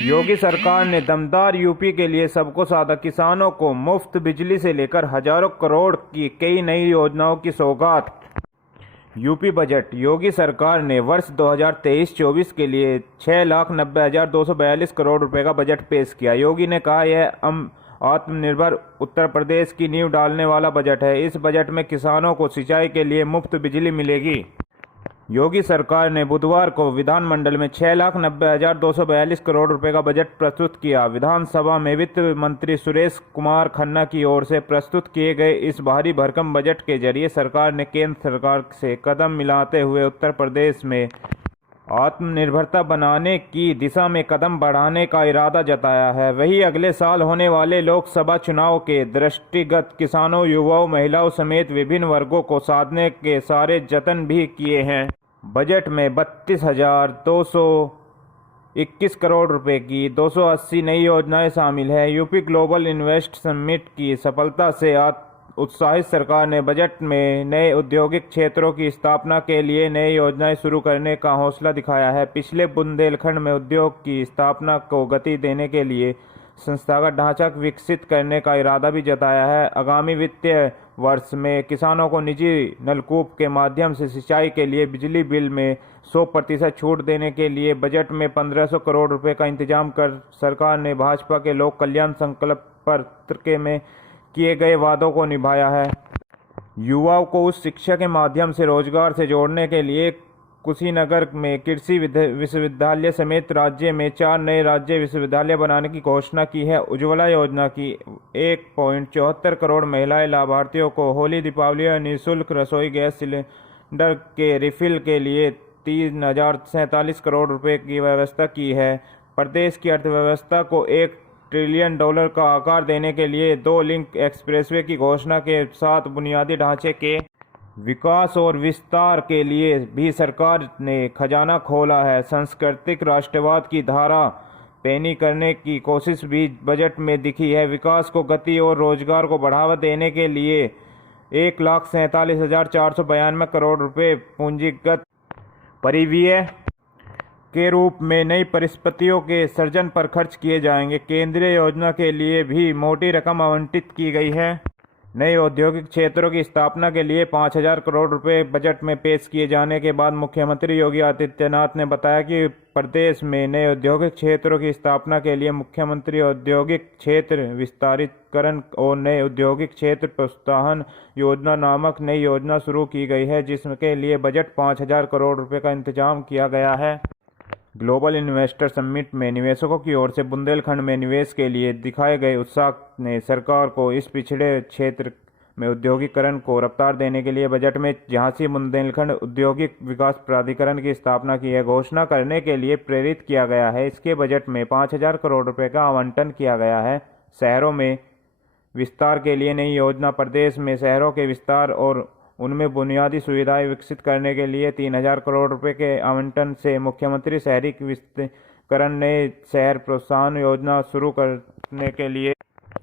योगी सरकार ने दमदार यूपी के लिए सबको साधा, किसानों को मुफ्त बिजली से लेकर हजारों करोड़ की कई नई योजनाओं की सौगात। UP budget. योगी सरकार ने वर्ष 2023-24 के लिए 6,90,242 करोड़ रुपए का बजट पेश किया। योगी ने कहा, यह आत्मनिर्भर उत्तर प्रदेश की नींव डालने वाला बजट है। इस बजट में किसानों को सिंचाई के लिए मुफ्त बिजली मिलेगी। योगी सरकार ने बुधवार को विधानमंडल में 6,90,242 करोड़ रुपए का बजट प्रस्तुत किया। विधानसभा में वित्त मंत्री सुरेश कुमार खन्ना की ओर से प्रस्तुत किए गए इस भारी भरकम बजट के जरिए सरकार ने केंद्र सरकार से कदम मिलाते हुए उत्तर प्रदेश में आत्मनिर्भरता बनाने की दिशा में कदम बढ़ाने का इरादा जताया है। वहीं अगले साल होने वाले लोकसभा चुनाव के दृष्टिगत किसानों, युवाओं, महिलाओं समेत विभिन्न वर्गों को साधने के सारे जतन भी किए हैं। बजट में 32,221 करोड़ रुपए की 280 नई योजनाएं शामिल हैं। यूपी ग्लोबल इन्वेस्ट समिट की सफलता से उत्साहित सरकार ने बजट में नए औद्योगिक क्षेत्रों की स्थापना के लिए नई योजनाएं शुरू करने का हौसला दिखाया है। पिछले बुंदेलखंड में उद्योग की स्थापना को गति देने के लिए संस्थागत ढांचा विकसित करने का इरादा भी जताया है। आगामी वित्तीय वर्ष में किसानों को निजी नलकूप के माध्यम से सिंचाई के लिए बिजली बिल में 100% छूट देने के लिए बजट में 1,500 करोड़ रुपए का इंतजाम कर सरकार ने भाजपा के लोक कल्याण संकल्प पत्र में किए गए वादों को निभाया है। युवाओं को उच्च शिक्षा के माध्यम से रोजगार से जोड़ने के लिए कुशीनगर में कृषि विश्वविद्यालय समेत राज्य में 4 नए राज्य विश्वविद्यालय बनाने की घोषणा की है। उज्ज्वला योजना की 1.74 करोड़ महिला लाभार्थियों को होली, दीपावली और निःशुल्क रसोई गैस सिलेंडर के रिफिल के लिए 3,047 करोड़ रुपए की व्यवस्था की है। प्रदेश की अर्थव्यवस्था को $1 ट्रिलियन का आकार देने के लिए 2 लिंक एक्सप्रेसवे की घोषणा के साथ बुनियादी ढांचे के विकास और विस्तार के लिए भी सरकार ने खजाना खोला है। सांस्कृतिक राष्ट्रवाद की धारा पैनी करने की कोशिश भी बजट में दिखी है। विकास को गति और रोजगार को बढ़ावा देने के लिए 1,47,492 करोड़ रुपए पूंजीगत परिव्यय के रूप में नई परिस्थितियों के सृजन पर खर्च किए जाएंगे। केंद्रीय योजना के लिए भी मोटी रकम आवंटित की गई है। नए औद्योगिक क्षेत्रों की स्थापना के लिए 5,000 करोड़ रुपए बजट में पेश किए जाने के बाद मुख्यमंत्री योगी आदित्यनाथ ने बताया कि प्रदेश में नए औद्योगिक क्षेत्रों की स्थापना के लिए मुख्यमंत्री औद्योगिक क्षेत्र विस्तारीकरण और नए औद्योगिक क्षेत्र प्रोत्साहन योजना नामक नई योजना शुरू की गई है, जिसके लिए बजट 5,000 करोड़ रुपए का इंतजाम किया गया है। ग्लोबल इन्वेस्टर समिट में निवेशकों की ओर से बुंदेलखंड में निवेश के लिए दिखाए गए उत्साह ने सरकार को इस पिछड़े क्षेत्र में औद्योगिकरण को रफ्तार देने के लिए बजट में झांसी बुंदेलखंड औद्योगिक विकास प्राधिकरण की स्थापना की है घोषणा करने के लिए प्रेरित किया गया है। इसके बजट में 5,000 करोड़ रुपए का आवंटन किया गया है। शहरों में विस्तार के लिए नई योजना। प्रदेश में शहरों के विस्तार और उनमें बुनियादी सुविधाएं विकसित करने के लिए 3,000 करोड़ रुपए के आवंटन से मुख्यमंत्री शहरी विस्तारीकरण नए शहर प्रोत्साहन योजना शुरू करने के लिए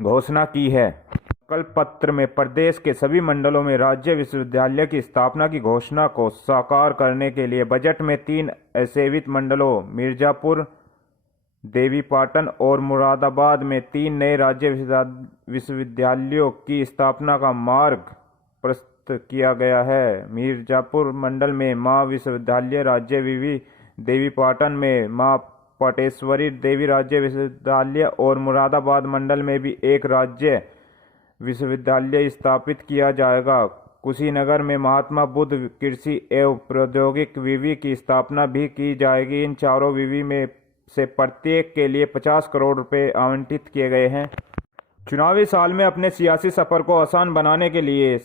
घोषणा की है। संकल्प पत्र में प्रदेश के सभी मंडलों में राज्य विश्वविद्यालय की स्थापना की घोषणा को साकार करने के लिए बजट में 3 असेवित मंडलों मिर्जापुर, देवीपाटन और मुरादाबाद में 3 नए राज्य विश्वविद्यालयों की स्थापना का मार्ग प्रस्तुत किया गया है। मिर्जापुर मंडल में मां विश्वविद्यालय राज्य विवि, देवीपाटन में मां पाटेश्वरी देवी राज्य विश्वविद्यालय और मुरादाबाद मंडल में भी एक राज्य विश्वविद्यालय स्थापित किया जाएगा। कुशीनगर में महात्मा बुद्ध कृषि एवं प्रौद्योगिक विवि की स्थापना भी की जाएगी। इन चारों विवि में से प्रत्येक के लिए 50 करोड़ रुपए आवंटित किए गए हैं। चुनावी साल में अपने सियासी सफर को आसान बनाने के लिए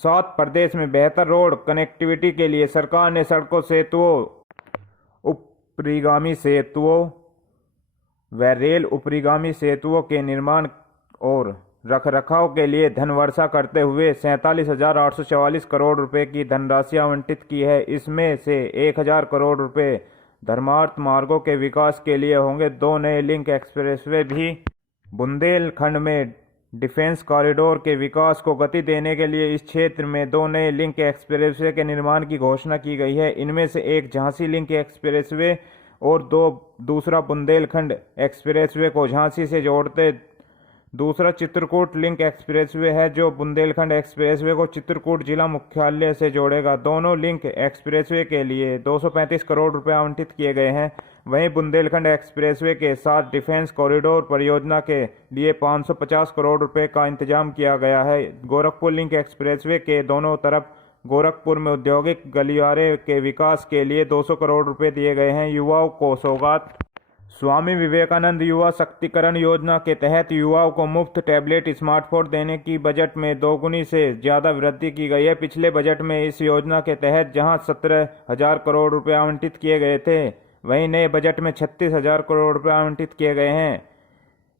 7 प्रदेश में बेहतर रोड कनेक्टिविटी के लिए सरकार ने सड़कों, सेतुओं, उपरिगामी सेतुओं व रेल उपरिगामी सेतुओं के निर्माण और रखरखाव के लिए धनवर्षा करते हुए 47,844 करोड़ रुपए की धनराशि आवंटित की है। इसमें से 1,000 करोड़ रुपए धर्मार्थ मार्गों के विकास के लिए होंगे। 2 नए लिंक एक्सप्रेसवे भी। बुंदेलखंड में डिफेंस कॉरिडोर के विकास को गति देने के लिए इस क्षेत्र में 2 नए लिंक एक्सप्रेसवे के निर्माण की घोषणा की गई है। इनमें से एक झांसी लिंक एक्सप्रेसवे और दूसरा बुंदेलखंड एक्सप्रेसवे को झांसी से जोड़ते दूसरा चित्रकूट लिंक एक्सप्रेसवे है जो बुंदेलखंड एक्सप्रेसवे को चित्रकूट जिला मुख्यालय से जोड़ेगा। दोनों लिंक एक्सप्रेसवे के लिए 235 करोड़ रुपए आवंटित किए गए हैं। वहीं बुंदेलखंड एक्सप्रेसवे के साथ डिफेंस कॉरिडोर परियोजना के लिए 550 करोड़ रुपए का इंतजाम किया गया है। गोरखपुर लिंक एक्सप्रेसवे के दोनों तरफ गोरखपुर में औद्योगिक गलियारे के विकास के लिए 200 करोड़ रुपए दिए गए हैं। युवाओं को सौगात। स्वामी विवेकानंद युवा शक्तिकरण योजना के तहत युवाओं को मुफ्त टैबलेट स्मार्टफोन देने की बजट में दोगुनी से ज़्यादा वृद्धि की गई है। पिछले बजट में इस योजना के तहत जहां 17,000 करोड़ रुपए आवंटित किए गए थे, वहीं नए बजट में 36,000 करोड़ रुपए आवंटित किए गए हैं।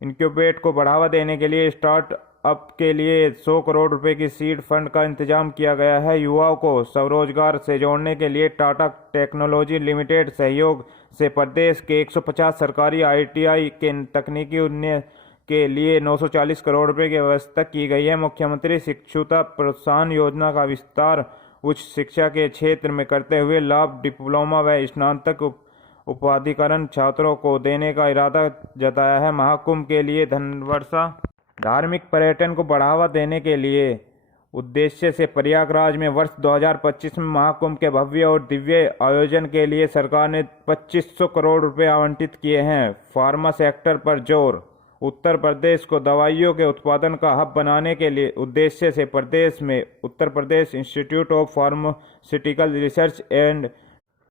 इनक्यूबेट को बढ़ावा देने के लिए स्टार्टअप के लिए 100 करोड़ रुपए की सीड फंड का इंतजाम किया गया है। युवाओं को स्वरोजगार से जोड़ने के लिए टाटा टेक्नोलॉजी लिमिटेड सहयोग से प्रदेश के 150 सरकारी ITI के तकनीकी उन्नयन के लिए 940 करोड़ रुपए की व्यवस्था की गई है। मुख्यमंत्री शिक्षुता प्रोत्साहन योजना का विस्तार उच्च शिक्षा के क्षेत्र में करते हुए लाभ डिप्लोमा व स्नातक उपाधिकरण छात्रों को देने का इरादा जताया है। महाकुंभ के लिए धनवर्षा। धार्मिक पर्यटन को बढ़ावा देने के लिए उद्देश्य से प्रयागराज में वर्ष 2025 में महाकुंभ के भव्य और दिव्य आयोजन के लिए सरकार ने 2500 करोड़ रुपए आवंटित किए हैं। फार्मा सेक्टर पर जोर। उत्तर प्रदेश को दवाइयों के उत्पादन का हब बनाने के लिए उद्देश्य से प्रदेश में Uttar Pradesh institute of pharmaceutical research and